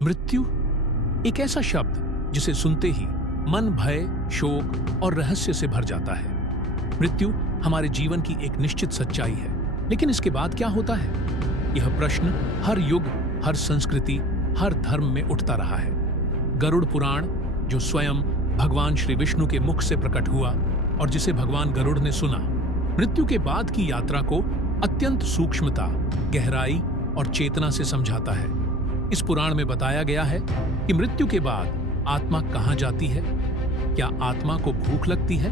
मृत्यु एक ऐसा शब्द जिसे सुनते ही मन भय, शोक और रहस्य से भर जाता है। मृत्यु हमारे जीवन की एक निश्चित सच्चाई है, लेकिन इसके बाद क्या होता है? यह प्रश्न हर युग, हर संस्कृति, हर धर्म में उठता रहा है। गरुड़ पुराण, जो स्वयं भगवान श्री विष्णु के मुख से प्रकट हुआ और जिसे भगवान गरुड़ ने सुना, मृत्यु के बाद की यात्रा को अत्यंत सूक्ष्मता, गहराई और चेतना से समझाता है। इस पुराण में बताया गया है कि मृत्यु के बाद आत्मा कहाँ जाती है, क्या आत्मा को भूख लगती है,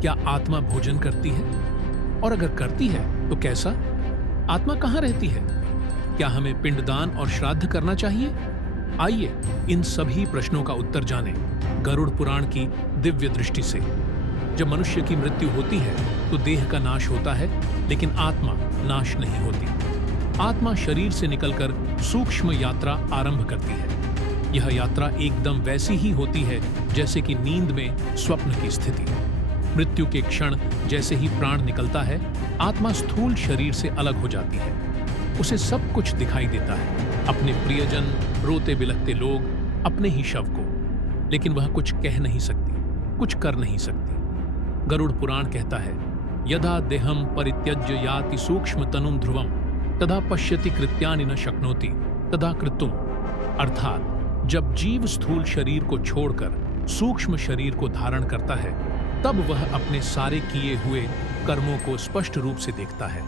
क्या आत्मा भोजन करती है, और अगर करती है तो कैसा? आत्मा कहाँ रहती है? क्या हमें पिंडदान और श्राद्ध करना चाहिए? आइए इन सभी प्रश्नों का उत्तर जानें गरुड़ पुराण की दिव्य दृष्टि से। जब मनुष्य की मृत्यु होती है तो देह का नाश होता है, लेकिन आत्मा नाश नहीं होती। आत्मा शरीर से निकलकर सूक्ष्म यात्रा आरंभ करती है। यह यात्रा एकदम वैसी ही होती है जैसे कि नींद में स्वप्न की स्थिति। मृत्यु के क्षण जैसे ही प्राण निकलता है, आत्मा स्थूल शरीर से अलग हो जाती है। उसे सब कुछ दिखाई देता है, अपने प्रियजन, रोते बिलखते लोग, अपने ही शव को, लेकिन वह कुछ कह नहीं सकती, कुछ कर नहीं सकती। गरुड़ पुराण कहता है, यदा देहम परित्यज्य याति सूक्ष्म तनुम ध्रुवम तदा पश्यति कृत्यानि न शक्नोति तदा कृतुम। अर्थात जब जीव स्थूल शरीर को छोड़कर सूक्ष्म शरीर को धारण करता है, तब वह अपने सारे किए हुए कर्मों को स्पष्ट रूप से देखता है,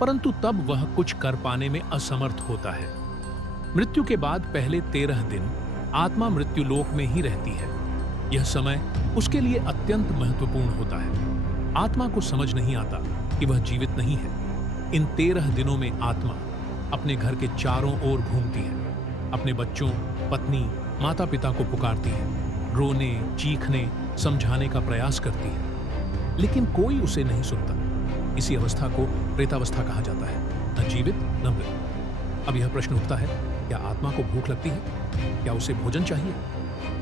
परंतु तब वह कुछ कर पाने में असमर्थ होता है। मृत्यु के बाद पहले 13 दिन आत्मा मृत्यु लोक में ही रहती है। यह समय उसके लिए अत्यंत महत्वपूर्ण होता है। आत्मा को समझ नहीं आता कि वह जीवित नहीं है। इन 13 दिनों में आत्मा अपने घर के चारों ओर घूमती है, अपने बच्चों, पत्नी, माता पिता को पुकारती है, रोने, चीखने, समझाने का प्रयास करती है, लेकिन कोई उसे नहीं सुनता। इसी अवस्था को प्रेतावस्था कहा जाता है, न जीवित न मृत। अब यह प्रश्न उठता है, क्या आत्मा को भूख लगती है? क्या उसे भोजन चाहिए?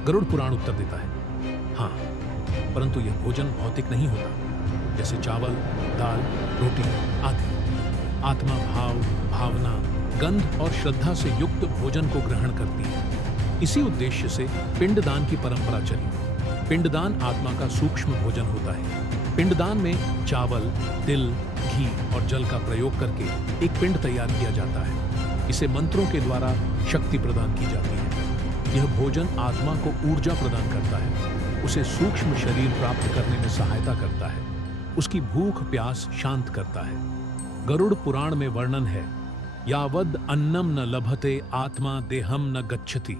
गरुड़ पुराण उत्तर देता है, हाँ, परंतु यह भोजन भौतिक नहीं होता, जैसे चावल, दाल, रोटी आदि। आत्मा भाव, भावना, गंध और श्रद्धा से युक्त भोजन को ग्रहण करती है। इसी उद्देश्य से पिंडदान की परंपरा चली। पिंडदान आत्मा का सूक्ष्म भोजन होता है। पिंडदान में चावल, तिल, घी और जल का प्रयोग करके एक पिंड तैयार किया जाता है। इसे मंत्रों के द्वारा शक्ति प्रदान की जाती है। यह भोजन आत्मा को ऊर्जा प्रदान करता है, उसे सूक्ष्म शरीर प्राप्त करने में सहायता करता है, उसकी भूख प्यास शांत करता है। गरुड़ पुराण में वर्णन है, यावद अन्नम न लभते आत्मा देहम न गच्छति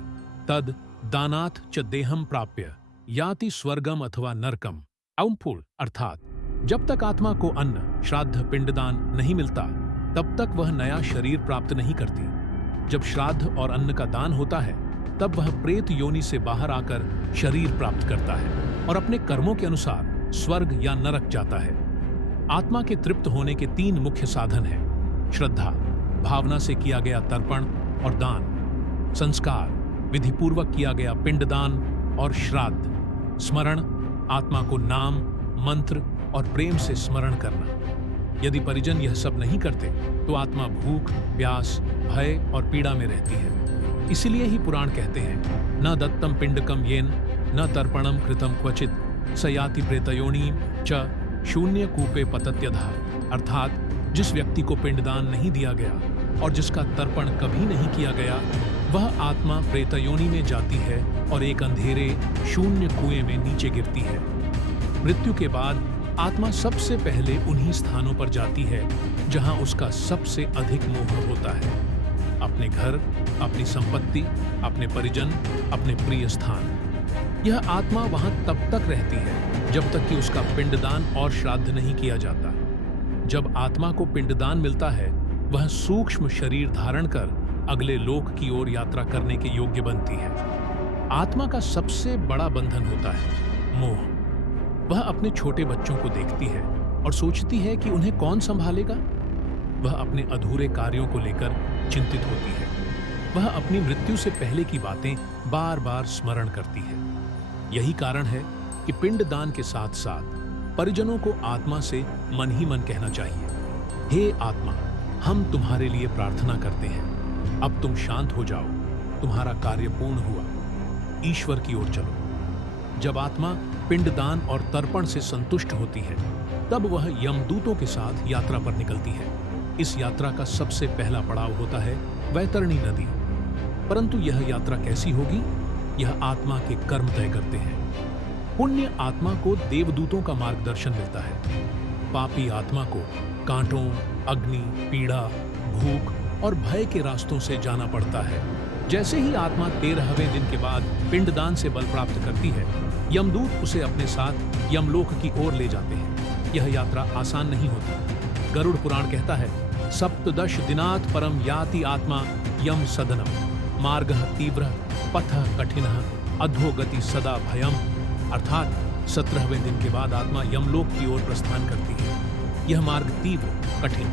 तद दानात च देहम प्राप्य याति स्वर्गम अथवा नरकम। अवपुल अर्थात जब तक आत्मा को अन्न, श्राद्ध, पिंडदान नहीं मिलता, तब तक वह नया शरीर प्राप्त नहीं करती। जब श्राद्ध और अन्न का दान होता है, तब वह प्रेत योनि से बाहर आकर शरीर प्राप्त करता है और अपने कर्मों के अनुसार स्वर्ग या नरक जाता है। आत्मा के तृप्त होने के 3 मुख्य साधन हैं: श्रद्धा, भावना से किया गया तर्पण और दान; संस्कार, विधिपूर्वक किया गया पिंडदान और श्राद्ध; स्मरण, आत्मा को नाम, मंत्र और प्रेम से स्मरण करना। यदि परिजन यह सब नहीं करते तो आत्मा भूख, प्यास, भय और पीड़ा में रहती है। इसीलिए ही पुराण कहते हैं, न दत्तम पिंडकम येन न तर्पणम कृतम क्वचित स याति प्रेतयोनि च शून्य कूपे पतत्यधा। अर्थात जिस व्यक्ति को पिंडदान नहीं दिया गया और जिसका तर्पण कभी नहीं किया गया, वह आत्मा प्रेतयोनि में जाती है और एक अंधेरे शून्य कुएं में नीचे गिरती है। मृत्यु के बाद आत्मा सबसे पहले उन्हीं स्थानों पर जाती है जहां उसका सबसे अधिक मोह होता है: अपने घर, अपनी संपत्ति, अपने परिजन, अपने प्रिय स्थान। यह आत्मा वहां तब तक रहती है जब तक कि उसका पिंडदान और श्राद्ध नहीं किया जाता। जब आत्मा को पिंडदान मिलता है, वह सूक्ष्म शरीर धारण कर अगले लोक की ओर यात्रा करने के योग्य बनती है। आत्मा का सबसे बड़ा बंधन होता है मोह। वह अपने छोटे बच्चों को देखती है और सोचती है कि उन्हें कौन संभालेगा। वह अपने अधूरे कार्यों को लेकर चिंतित होती है। वह अपनी मृत्यु से पहले की बातें बार बार स्मरण करती है। यही कारण है कि पिंडदान के साथ साथ परिजनों को आत्मा से मन ही मन कहना चाहिए, हे आत्मा, हम तुम्हारे लिए प्रार्थना करते हैं, अब तुम शांत हो जाओ। तुम्हारा कार्य पूर्ण हुआ, ईश्वर की ओर चलो। जब आत्मा पिंडदान और तर्पण से संतुष्ट होती है, तब वह यमदूतों के साथ यात्रा पर निकलती है। इस यात्रा का सबसे पहला पड़ाव होता है वैतरणी नदी। परंतु यह यात्रा कैसी होगी, यह आत्मा के कर्म तय करते हैं। पुण्य आत्मा को देवदूतों का मार्गदर्शन मिलता है। पापी आत्मा को कांटों, अग्नि, पीड़ा, भूख और भय के रास्तों से जाना पड़ता है। जैसे ही आत्मा 13वें दिन के बाद पिंडदान से बल प्राप्त करती है, यमदूत उसे अपने साथ यमलोक की ओर ले जाते हैं। यह यात्रा आसान नहीं होती। गरुड़ पुराण कहता है, सप्तदश दिनात् परम याति आत्मा यम सदनम मार्गः तीव्रः पथः कठिनः अधोगति सदा भयम। अर्थात 17वें दिन के बाद आत्मा यमलोक की ओर प्रस्थान करती है। यह मार्ग तीव्र, कठिन,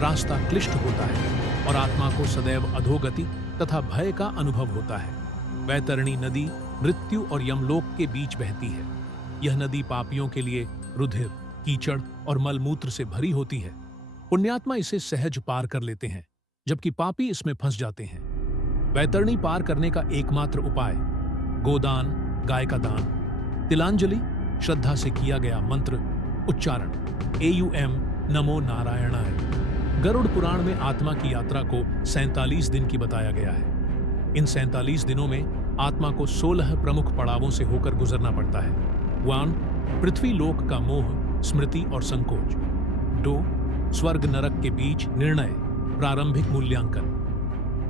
रास्ता क्लिष्ट होता है और आत्मा को सदैव अधोगति तथा भय का अनुभव होता है। वैतरणी नदी मृत्यु और यमलोक के बीच बहती है। यह नदी पापियों के लिए रुधिर, कीचड़ और मलमूत्र से भरी होती है। पुण्यात्मा इसे सहज पार कर लेते हैं, जबकि पापी इसमें फंस जाते हैं। वैतरणी पार करने का एकमात्र उपाय गोदान, गाय का दान, तिलांजलि, श्रद्धा से किया गया मंत्र उच्चारण, AUM नमो नारायणाय। गरुड़ पुराण में आत्मा की यात्रा को 47 दिन की बताया गया है। इन 47 दिनों में आत्मा को 16 प्रमुख पड़ावों से होकर गुजरना पड़ता है। 1. पृथ्वी लोक का मोह, स्मृति और संकोच। 2. स्वर्ग नरक के बीच निर्णय, प्रारंभिक मूल्यांकन।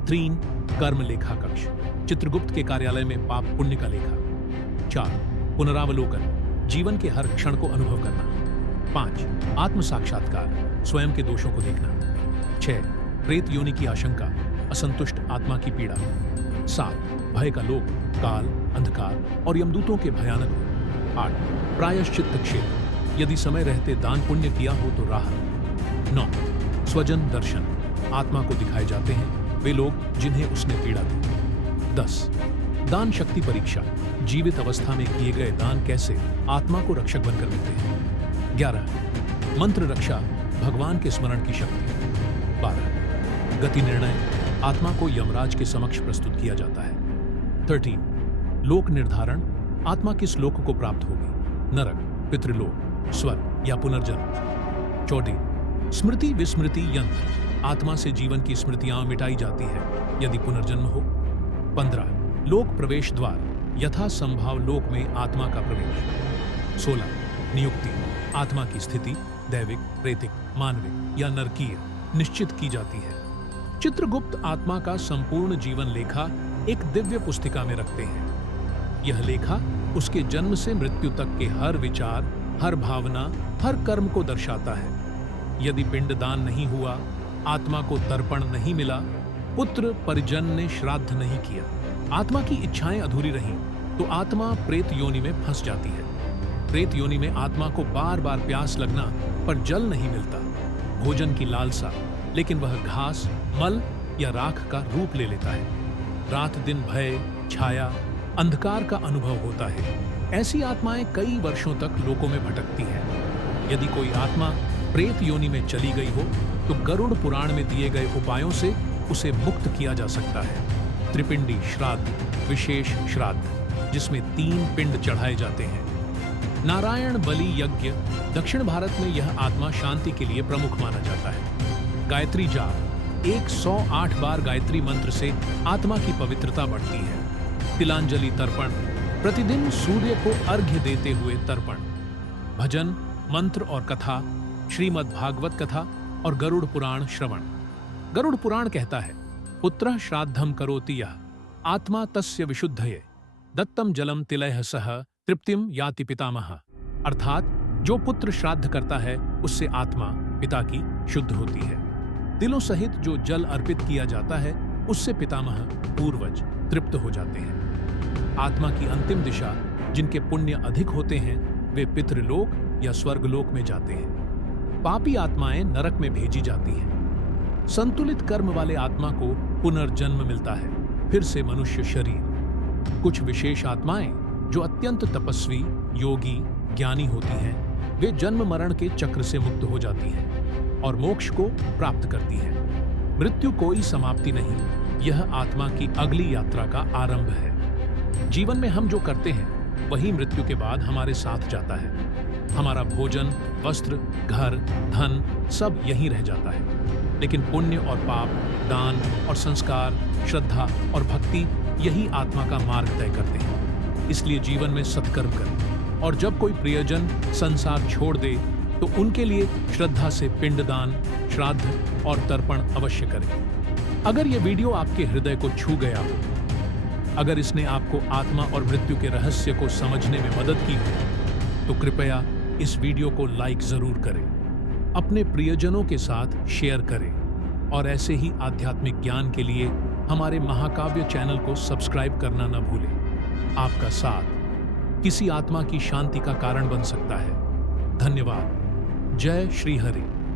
3. कर्म लेखा कक्ष, चित्रगुप्त के कार्यालय में पाप पुण्य का लेखा। 4. पुनरावलोकन, जीवन के हर क्षण को अनुभव करना। 5. आत्म साक्षात्कार, स्वयं के दोषों को देखना। 6. प्रेत योनि की आशंका, असंतुष्ट आत्मा की पीड़ा। 7. भय का लोक, काल, अंधकार और यमदूतों के भयानक रूप। 8. प्रायश्चित्त क्षेत्र, यदि समय रहते दान पुण्य किया हो तो राहत। 9. स्वजन दर्शन, आत्मा को दिखाए जाते हैं वे लोग जिन्हें उसने पीड़ा दी। 10. दान शक्ति परीक्षा, जीवित अवस्था में किए गए दान कैसे आत्मा को रक्षक बनकर मिलते हैं। 11. मंत्र रक्षा, भगवान के स्मरण की शक्ति। 12. गति निर्णय, आत्मा को यमराज के समक्ष प्रस्तुत किया जाता है। 13. लोक निर्धारण, आत्मा किस लोक को प्राप्त होगी, नरक, पितृलोक, स्वर्ग या पुनर्जन्म। 14. स्मृति विस्मृति यंत्र, आत्मा से जीवन की स्मृतियां मिटाई जाती है यदि पुनर्जन्म हो। 15. लोक प्रवेश द्वार, यथा संभाव लोक में आत्मा का प्रवेश। 16. नियुक्ति, आत्मा की स्थिति दैविक, प्रेतिक, मानविक या नरकीय निश्चित की जाती है। चित्रगुप्त आत्मा का संपूर्ण जीवन लेखा एक दिव्य पुस्तिका में रखते हैं। यह लेखा उसके जन्म से मृत्यु तक के हर विचार, हर भावना, हर कर्म को दर्शाता है। यदि पिंडदान नहीं हुआ, आत्मा को तर्पण नहीं मिला, पुत्र परिजन ने श्राद्ध नहीं किया, आत्मा की इच्छाएं अधूरी रहीं, तो आत्मा प्रेत योनि में फंस जाती है। प्रेत योनि में आत्मा को बार बार प्यास लगना पर जल नहीं मिलता, भोजन की लालसा, लेकिन वह घास, मल या राख का रूप ले लेता है। रात दिन भय, छाया, अंधकार का अनुभव होता है। ऐसी आत्माएं कई वर्षों तक लोकों में भटकती हैं। यदि कोई आत्मा प्रेत योनि में चली गई हो तो गरुड़ पुराण में दिए गए उपायों से उसे मुक्त किया जा सकता है। त्रिपिंडी श्राद्ध, विशेष श्राद्ध, जिसमें 3 पिंड चढ़ाए जाते हैं। नारायण बलि यज्ञ, दक्षिण भारत में यह आत्मा शांति के लिए प्रमुख माना जाता है। गायत्री जाप, 108 बार गायत्री मंत्र से आत्मा की पवित्रता बढ़ती है। तिलांजलि तर्पण, प्रतिदिन सूर्य को अर्घ्य देते हुए तर्पण। भजन, मंत्र और कथा, श्रीमद् भागवत कथा और गरुड़ पुराण श्रवण। गरुड़ पुराण कहता है, पुत्रः श्राद्धम करोति यः आत्मा तस्य विशुद्धये दत्तम जलम तिलयः सह तृप्तिम याति पितामह। अर्थात जो पुत्र श्राद्ध करता है उससे आत्मा पिता की शुद्ध होती है। तिलों सहित जो जल अर्पित किया जाता है उससे पितामह, पूर्वज तृप्त हो जाते हैं। आत्मा की अंतिम दिशा, जिनके पुण्य अधिक होते हैं, वे पितृलोक या स्वर्गलोक में जाते हैं। पापी आत्माएं नरक में भेजी जाती हैं। संतुलित कर्म वाले आत्मा को पुनर्जन्म मिलता है, फिर से मनुष्य शरीर। कुछ विशेष आत्माएं जो अत्यंत तपस्वी, योगी, ज्ञानी होती हैं, वे जन्म मरण के चक्र से मुक्त हो जाती हैं और मोक्ष को प्राप्त करती हैं। मृत्यु कोई समाप्ति नहीं, यह आत्मा की अगली यात्रा का आरंभ है। जीवन में हम जो करते हैं वही मृत्यु के बाद हमारे साथ जाता है। हमारा भोजन, वस्त्र, घर, धन सब यहीं रह जाता है। लेकिन पुण्य और पाप, दान और संस्कार, श्रद्धा और भक्ति यही आत्मा का मार्ग तय करते हैं। इसलिए जीवन में सत्कर्म करें और जब कोई प्रियजन संसार छोड़ दे तो उनके लिए श्रद्धा से पिंडदान, श्राद्ध और तर्पण अवश्य करें। अगर यह वीडियो आपके हृदय को छू गया हो, अगर इसने आपको आत्मा और मृत्यु के रहस्य को समझने में मदद की हो, तो कृपया इस वीडियो को लाइक जरूर करें, अपने प्रियजनों के साथ शेयर करें और ऐसे ही आध्यात्मिक ज्ञान के लिए हमारे महाकाव्य चैनल को सब्सक्राइब करना न भूलें। आपका साथ किसी आत्मा की शांति का कारण बन सकता है। धन्यवाद। जय श्री हरि।